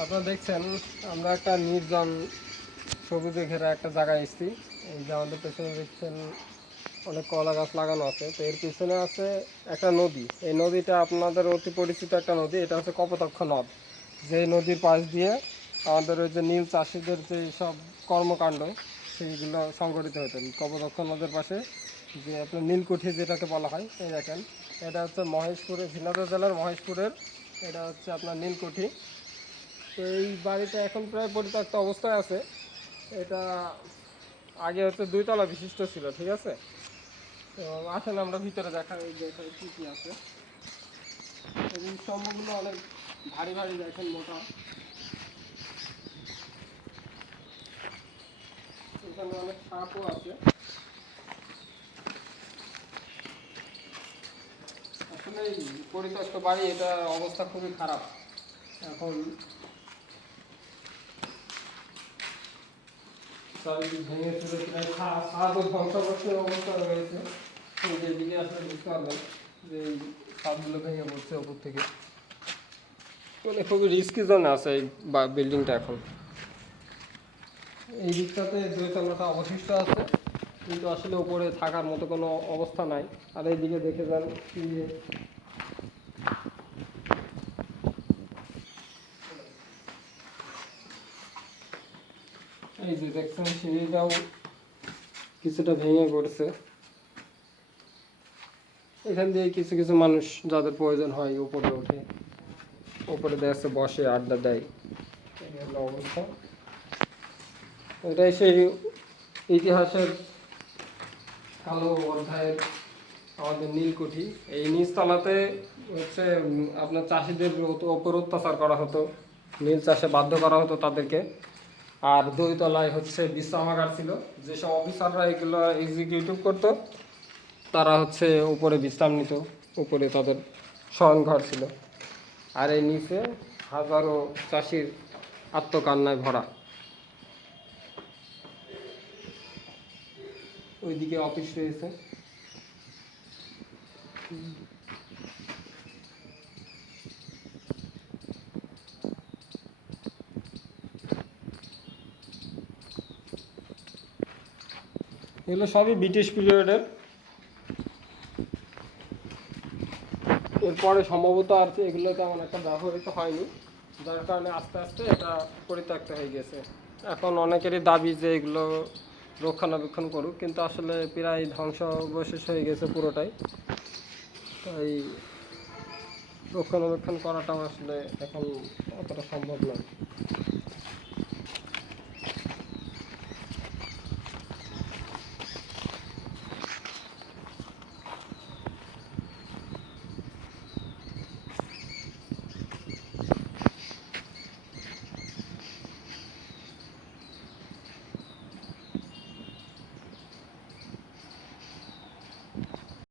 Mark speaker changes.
Speaker 1: আপনারা দেখছেন, আমরা একটা নির্জন সবুজে ঘেরা একটা জায়গায় এসেছি। এই যে আমাদের পেছনে দেখছেন, অনেক কলা গাছ লাগানো আছে। তো এর পিছনে আছে একটা নদী। এই নদীটা আপনাদের অতি পরিচিত একটা নদী। এটা হচ্ছে কপোতাক্ষ নদ। যে নদীর পাশ দিয়ে আমাদের ওই যে নীল চাষিদের যে সব কর্মকাণ্ড, সেইগুলো সংগঠিত হতেন কপোতাক্ষ নদের পাশে যে আপনার নীলকুঠি যেটাকে বলা হয়, এই দেখেন। এটা হচ্ছে মহেশপুরের ঝিনাইদহ জেলার মহেশপুরের। এটা হচ্ছে আপনার নীলকুঠি। তো এই বাড়িটা এখন প্রায় পরিত্যক্ত অবস্থায় আছে। এটা আগে হচ্ছে দুইতলা বিশিষ্ট ছিল, ঠিক আছে? তো আসলে আমরা ভিতরে দেখা এখানে কী কী আছে। এই স্তম্ভগুলো অনেক ভারী ভারী, দেখেন মোটা। এখানে অনেক সাপও আছে। আসলে পরিত্যক্ত বাড়ি এটা অবস্থা খুবই খারাপ। এখন চারিদিক ভেঙে চুরে প্রায় খা- ধ্বংসাবশের অবস্থা রয়েছে। এই এদিকে আসলে বুঝতে পারবেন যে এই ভেঙে পড়ছে ওপর থেকে। মানে খুবই রিস্কি জোনে আছে এই বিল্ডিংটা এখন। এই দিকটাতে দুইতলাটা অবশিষ্ট আছে কিন্তু আসলে উপরে থাকার মতো কোনো অবস্থা নাই। আর এইদিকে দেখে যান এই যে দেখছেন, সিঁড়িটাও কিছুটা ভেঙে পড়ছে। এখান দিয়ে কিছু কিছু মানুষ যাদের প্রয়োজন হয় উপরে ওঠে উপরে দেখছে বসে, আড্ডা দেয়। অবস্থা। এটাই সেই ইতিহাসের কালো অধ্যায়ের আমাদের নীলকুঠি। এই নিচতলাতে হচ্ছে আপনার চাষিদের ওপর অত্যাচার করা হতো, নীল চাষে বাধ্য করা হতো তাদেরকে। আর দুই তলায় হচ্ছে বিশ্রামাগার ছিল। যেসব অফিসাররা এগুলো এক্সিকিউটিভ করতো, তারা হচ্ছে উপরে বিশ্রাম নিত, উপরে তাদের শয়ন ঘর ছিল। আর এই নিচে হাজারো চাষির আত্মকান্নায় ভরা। ওইদিকে অফিস রয়েছে। এগুলো সবই ব্রিটিশ পিরিয়ডের এরপরে সম্ভবত আর এগুলো তেমন একটা ব্যবহৃত হয়নি। যার কারণে আস্তে আস্তে এটা পরিত্যক্ত হয়ে গেছে। এখন অনেকেরই দাবি যে এগুলো রক্ষণাবেক্ষণ করুক, কিন্তু আসলে প্রায় ধ্বংসাবশেষ হয়ে গেছে পুরোটাই। তাই রক্ষণাবেক্ষণ করাটাও আসলে এখন অতটা সম্ভব নয়।